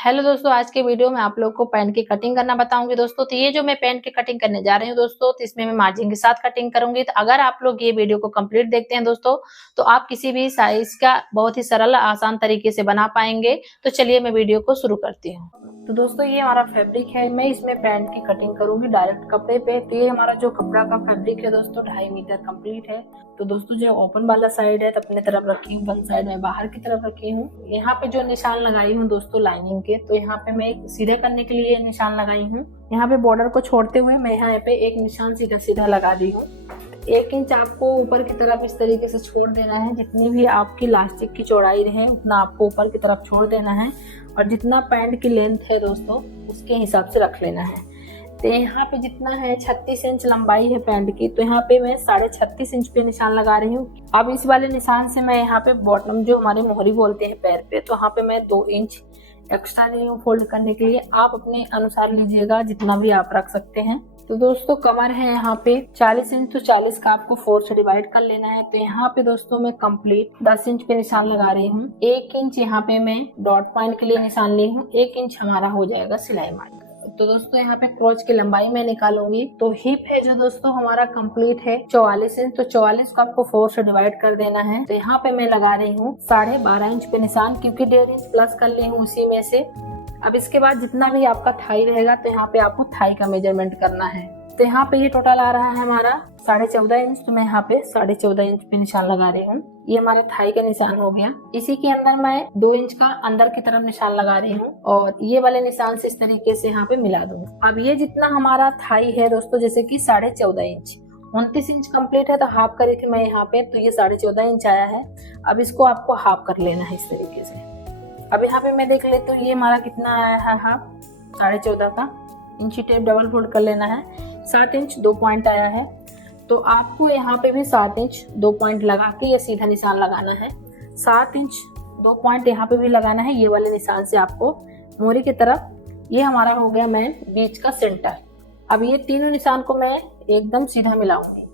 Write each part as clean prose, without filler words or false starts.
Hello दोस्तों, आज के वीडियो में आप लोग को पैंट की कटिंग करना बताऊंगी दोस्तों। तो ये जो मैं पैंट की कटिंग करने जा रही हूँ दोस्तों, तो इसमें मैं मार्जिन के साथ कटिंग करूंगी। तो अगर आप लोग ये वीडियो को कंप्लीट देखते हैं दोस्तों, तो आप किसी भी साइज का बहुत ही सरल आसान तरीके से बना पाएंगे। तो चलिए मैं वीडियो को शुरू करती हूँ। तो दोस्तों ये हमारा फैब्रिक है, मैं इसमें पैंट की कटिंग करूंगी डायरेक्ट कपड़े पे। तो ये हमारा जो कपड़ा का फैब्रिक है दोस्तों 2.5 मीटर कंप्लीट है। तो दोस्तों जो ओपन वाला साइड है तो अपने तरफ रखी हूँ, वन साइड में बाहर की तरफ रखी हूँ। यहाँ पे जो निशान लगाई हूँ दोस्तों लाइनिंग के, तो यहाँ पे मैं सीधे करने के लिए निशान लगाई हूँ। यहाँ पे बॉर्डर को छोड़ते हुए मैं यहाँ पे एक निशान सीधा सीधा लगा दी हूँ। 1 इंच आपको ऊपर की तरफ इस तरीके से छोड़ देना है। जितनी भी आपकी इलास्टिक की चौड़ाई रहे उतना आपको ऊपर की तरफ छोड़ देना है, और जितना पैंट की लेंथ है दोस्तों उसके हिसाब से रख लेना है। तो यहाँ पे जितना है 36 इंच लंबाई है पैंट की, तो यहाँ पे मैं 36.5 इंच पे निशान लगा रही हूँ। अब इस वाले निशान से मैं यहाँ पे बॉटम जो हमारे मोहरी बोलते हैं पैर पे, तो यहाँ पे मैं 2 इंच एक्स्ट्रा ली हूँ फोल्ड करने के लिए। आप अपने अनुसार लीजिएगा, जितना भी आप रख सकते हैं। तो दोस्तों कमर है यहाँ पे 40 इंच, तो 40 का आपको 4 से डिवाइड कर लेना है। तो यहाँ पे दोस्तों मैं कंप्लीट 10 इंच पे निशान लगा रही हूँ। 1 इंच यहाँ पे मैं डॉट पॉइंट के लिए निशान ली हूँ, 1 इंच हमारा हो जाएगा सिलाई मार्क। तो दोस्तों यहाँ पे क्रोच की लंबाई मैं निकालूंगी। तो हिप है जो दोस्तों हमारा कंप्लीट है 44 इंच, तो 44 को आपको 4 से डिवाइड कर देना है। तो यहाँ पे मैं लगा रही हूँ 12.5 इंच पे निशान, क्योंकि 1.5 इंच प्लस कर ली हूँ उसी में से। अब इसके बाद जितना भी आपका थाई रहेगा, तो यहाँ पे आपको थाई का मेजरमेंट करना है। तो यहाँ पे ये टोटल आ रहा है हमारा 14.5 इंच, तो मैं यहाँ पे 14.5 इंच पे निशान लगा रही हूँ। ये हमारे थाई का निशान हो गया। इसी के अंदर मैं 2 इंच का अंदर की तरफ निशान लगा रही हूँ, और ये वाले निशान से इस तरीके से यहाँ पे मिला दूंगा। अब ये जितना हमारा थाई है दोस्तों, जैसे कि 14.5 इंच, 29 इंच कंप्लीट है, तो हाफ करी थी मैं यहाँ पे, तो ये 14.5 इंच आया है। अब इसको आपको हाफ कर लेना है इस तरीके से। अब यहाँ पे मैं देख लेती हूँ ये हमारा कितना आया है, हाफ 14.5 का। इंची टेप डबल फोल्ड कर लेना है। 7 इंच 2 पॉइंट आया है, तो आपको यहाँ पे भी 7 इंच 2 पॉइंट लगा के ये सीधा निशान लगाना है। 7 इंच 2 पॉइंट यहाँ पे भी लगाना है, ये वाले निशान से आपको मोहरी की तरफ। ये हमारा हो गया मैं बीच का सेंटर। अब ये तीनों निशान को मैं एकदम सीधा मिलाऊंगी।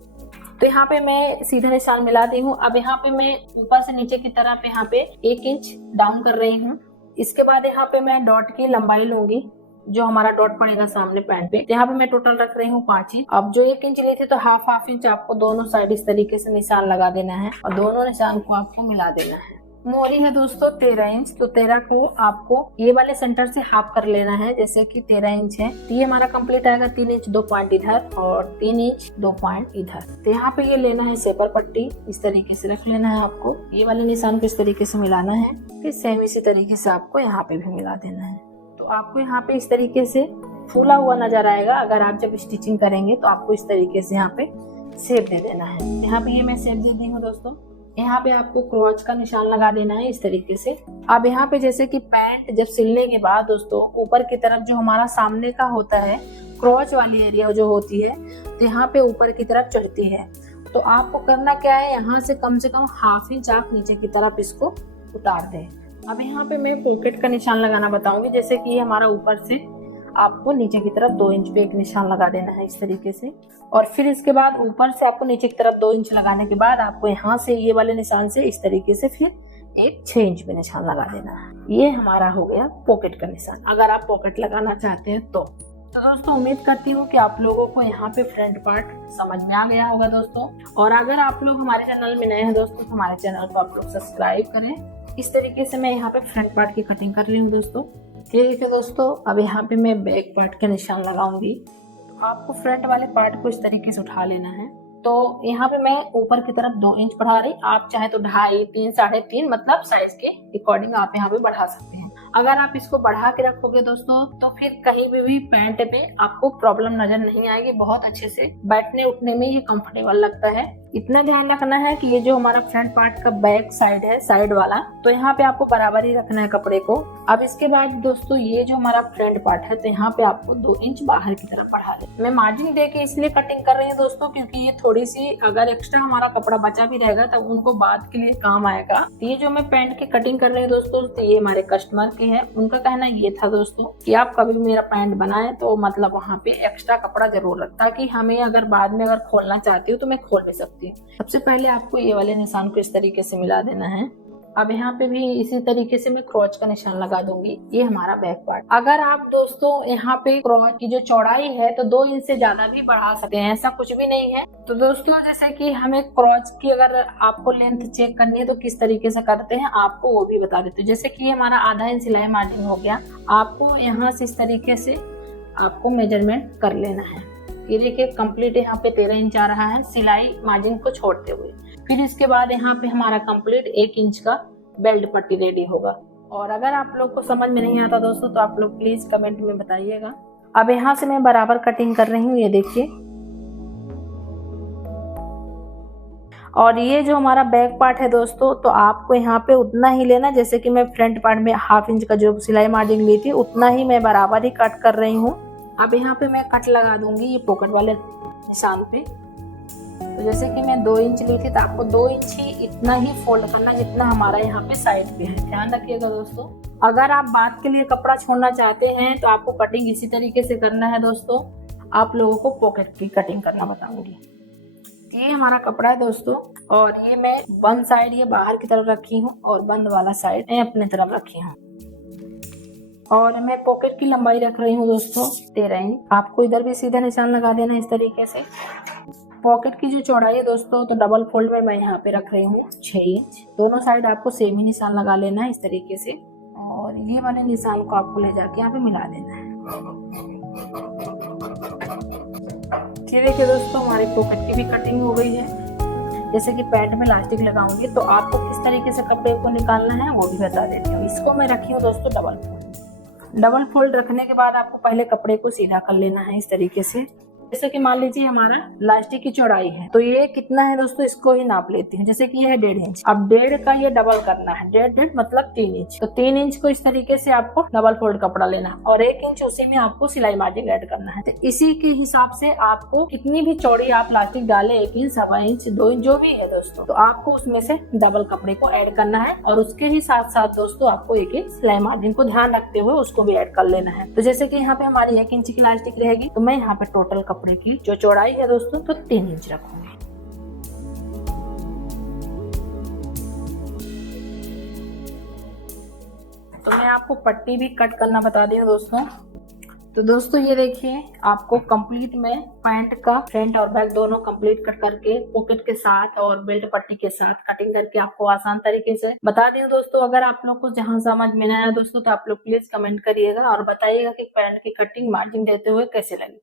तो यहाँ पे मैं सीधा निशान मिला दी हूँ। अब यहाँ पे मैं ऊपर से नीचे की तरफ यहाँ पे 1 इंच डाउन कर रही हूँ। इसके बाद यहाँ पे मैं डॉट की लंबाई लूंगी, जो हमारा डॉट पड़ेगा सामने पैंट पे। यहाँ पे मैं टोटल रख रही हूँ 5 इंच। अब जो 1 इंच ली थी, तो हाफ इंच आपको दोनों साइड इस तरीके से निशान लगा देना है, और दोनों निशान को आपको मिला देना है। मोहरी है दोस्तों 13 इंच, तो 13 को आपको ये वाले सेंटर से हाफ कर लेना है। जैसे कि 13 इंच है, तो ये हमारा कंप्लीट आएगा 3 इंच 2 पॉइंट इधर और 3 इंच 2 पॉइंट इधर। तो यहाँ पे ये लेना है सेपर पट्टी, इस तरीके से रख लेना है आपको। ये वाले निशान को इस तरीके से मिलाना है, फिर सेम इसी तरीके से आपको यहाँ पे भी मिला देना है। तो आपको यहाँ पे इस तरीके से फूला हुआ नजर आएगा। अगर आप जब स्टिचिंग करेंगे तो आपको इस तरीके से यहाँ पे शेप दे देना है। यहाँ पे ये मैं शेप दे दी हूँ दोस्तों। यहाँ पे आपको क्रॉच का निशान लगा देना है इस तरीके से। अब यहाँ पे जैसे कि पैंट जब सिलने के बाद दोस्तों ऊपर की तरफ जो हमारा सामने का होता है, क्रॉच वाली एरिया जो होती है, तो यहाँ पे ऊपर की तरफ चढ़ती है। तो आपको करना क्या है, यहाँ से कम हाफ इंच आप नीचे की तरफ इसको उतार दें। अब यहाँ पे मैं पॉकेट का निशान लगाना बताऊंगी। जैसे कि ये हमारा ऊपर से आपको नीचे की तरफ 2 इंच पे एक निशान लगा देना है इस तरीके से, और फिर इसके बाद ऊपर से आपको नीचे की तरफ 2 इंच लगाने के बाद आपको यहाँ से ये वाले निशान से इस तरीके से फिर एक 6 इंच पे निशान लगा देना है। ये हमारा हो गया पॉकेट का निशान, अगर आप पॉकेट लगाना चाहते हैं तो। दोस्तों उम्मीद करती हूँ कि आप लोगों को यहाँ पे फ्रंट पार्ट समझ में आ गया होगा दोस्तों। और अगर आप लोग हमारे चैनल में नए हैं दोस्तों, तो हमारे चैनल को आप लोग सब्सक्राइब करें। इस तरीके से मैं यहाँ पे फ्रंट पार्ट की कटिंग कर रही हूँ दोस्तों। ठीक है दोस्तों, अब यहाँ पे मैं बैक पार्ट का निशान लगाऊंगी। तो आपको फ्रंट वाले पार्ट को इस तरीके से उठा लेना है। तो यहाँ पे मैं ऊपर की तरफ 2 इंच बढ़ा रही, आप चाहे तो 2.5, 3, 3.5 मतलब साइज के अकॉर्डिंग आप यहाँ पे बढ़ा सकते हैं। अगर आप इसको बढ़ा के रखोगे दोस्तों, तो फिर कहीं भी पैंट पे आपको प्रॉब्लम नजर नहीं आएगी। बहुत अच्छे से बैठने उठने में ये कंफर्टेबल लगता है। इतना ध्यान रखना है कि ये जो हमारा फ्रंट पार्ट का बैक साइड है, साइड वाला, तो यहाँ पे आपको बराबर ही रखना है कपड़े को। अब इसके बाद दोस्तों ये जो हमारा फ्रंट पार्ट है, तो यहाँ पे आपको 2 इंच बाहर की तरफ बढ़ा दे। मैं मार्जिन दे के इसलिए कटिंग कर रही हूँ दोस्तों, क्योंकि ये थोड़ी सी अगर एक्स्ट्रा हमारा कपड़ा बचा भी रहेगा तो उनको बाद के लिए काम आएगा। तो ये जो मैं पैंट की कटिंग कर रही हूँ दोस्तों, तो ये हमारे कस्टमर के है। उनका कहना ये था दोस्तों कि आप कभी मेरा पैंट बनाए तो मतलब वहाँ पे एक्स्ट्रा कपड़ा जरूर रख, ताकि हमें अगर बाद में अगर खोलना चाहती हूँ तो मैं खोल भी सकती हूँ। सबसे पहले आपको ये वाले निशान को इस तरीके से मिला देना है। अब यहाँ पे भी इसी तरीके से मैं क्रॉच का निशान लगा दूंगी। ये हमारा बैक पार्ट। अगर आप दोस्तों यहाँ पे क्रॉच की जो चौड़ाई है तो 2 इंच से ज्यादा भी बढ़ा सकते हैं, ऐसा कुछ भी नहीं है। तो दोस्तों जैसे कि हमें क्रॉच की अगर आपको लेंथ चेक करनी है तो किस तरीके से करते हैं आपको वो भी बता देते हैं। जैसे कि हमारा आधा इंच सिलाई मार्जिन हो गया, आपको यहाँ से इस तरीके से आपको मेजरमेंट कर लेना है। ये देखिए कंप्लीट यहाँ पे 13 इंच आ रहा है सिलाई मार्जिन को छोड़ते हुए। फिर इसके बाद यहाँ पे हमारा कंप्लीट 1 इंच का बेल्ट पट्टी रेडी होगा। और अगर आप लोग को समझ में नहीं आता दोस्तों तो आप लोग प्लीज कमेंट में बताइएगा। अब यहाँ से मैं बराबर कटिंग कर रही हूँ, ये देखिए। और ये जो हमारा बैक पार्ट है दोस्तों तो आपको यहाँ पे उतना ही लेना, जैसे कि मैं फ्रंट पार्ट में 1/2 इंच का जो सिलाई मार्जिन ली थी उतना ही मैं बराबर ही कट कर रही हूँ। अब यहाँ पे मैं कट लगा दूंगी ये पॉकेट वाले निशान पे। तो जैसे कि मैं 2 इंच ली थी तो आपको 2 इंच ही इतना ही फोल्ड करना जितना हमारा यहाँ पे साइड पे है। ध्यान रखिएगा दोस्तों। अगर आप बात के लिए कपड़ा छोड़ना चाहते हैं तो आपको कटिंग इसी तरीके से करना है दोस्तों। आप लोगों को पॉकेट की कटिंग करना बताऊंगी। ये हमारा कपड़ा है दोस्तों और ये मैं बंद साइड ये बाहर की तरफ रखी हूँ और बंद वाला साइड मैं अपने तरफ रखी हूँ। और मैं पॉकेट की लंबाई रख रही हूँ दोस्तों 13 इंच। आपको इधर भी सीधा निशान लगा देना इस तरीके से। पॉकेट की जो चौड़ाई है दोस्तों तो डबल फोल्ड में मैं यहाँ पे रख रही हूँ 6 इंच। दोनों साइड आपको सेम ही निशान लगा लेना है इस तरीके से। और ये वाले निशान को आपको ले जाके यहाँ पे मिला देना है। ये देखिए दोस्तों हमारी पॉकेट की भी कटिंग हो गई है। जैसे कि पैंट में इलास्टिक लगाऊंगी तो आपको किस तरीके से कपड़े को निकालना है वो भी बता देती हूँ। इसको मैं रखी हूँ दोस्तों डबल फोल्ड रखने के बाद आपको पहले कपड़े को सीधा कर लेना है इस तरीके से। जैसे कि मान लीजिए हमारा इलास्टिक की चौड़ाई है तो ये कितना है दोस्तों, इसको ही नाप लेते हैं। जैसे कि ये है 1.5 इंच। अब 1.5 का ये डबल करना है, 1.5 मतलब 3 इंच। तो 3 इंच को इस तरीके से आपको डबल फोल्ड कपड़ा लेना है और 1 इंच उसी में आपको सिलाई मार्जिन ऐड करना है। तो इसी के हिसाब से आपको कितनी भी चौड़ी आप इलास्टिक डाले, 1 इंच, 1.25 इंच, 2 इंच जो भी है दोस्तों, तो आपको उसमें से डबल कपड़े को ऐड करना है और उसके ही साथ साथ दोस्तों आपको 1 इंच सिलाई मार्जिन को ध्यान रखते हुए उसको भी ऐड कर लेना है। तो जैसे कि यहाँ पे हमारी 1 इंच की इलास्टिक रहेगी तो मैं यहाँ पे टोटल कपड़े की जो चौड़ाई है दोस्तों तो 3 इंच रखूंगी। तो मैं आपको पट्टी भी कट करना बता दी हूँ दोस्तों। तो दोस्तों ये देखिए आपको कंप्लीट में पैंट का फ्रंट और बैक दोनों कंप्लीट कट करके पॉकेट के साथ और बेल्ट पट्टी के साथ कटिंग करके आपको आसान तरीके से बता दी हूँ दोस्तों। अगर आप लोग को जहां समझ में ना आया दोस्तों तो आप लोग प्लीज कमेंट करिएगा और बताइएगा कि पैंट की कटिंग मार्जिन देते हुए कैसे लगी।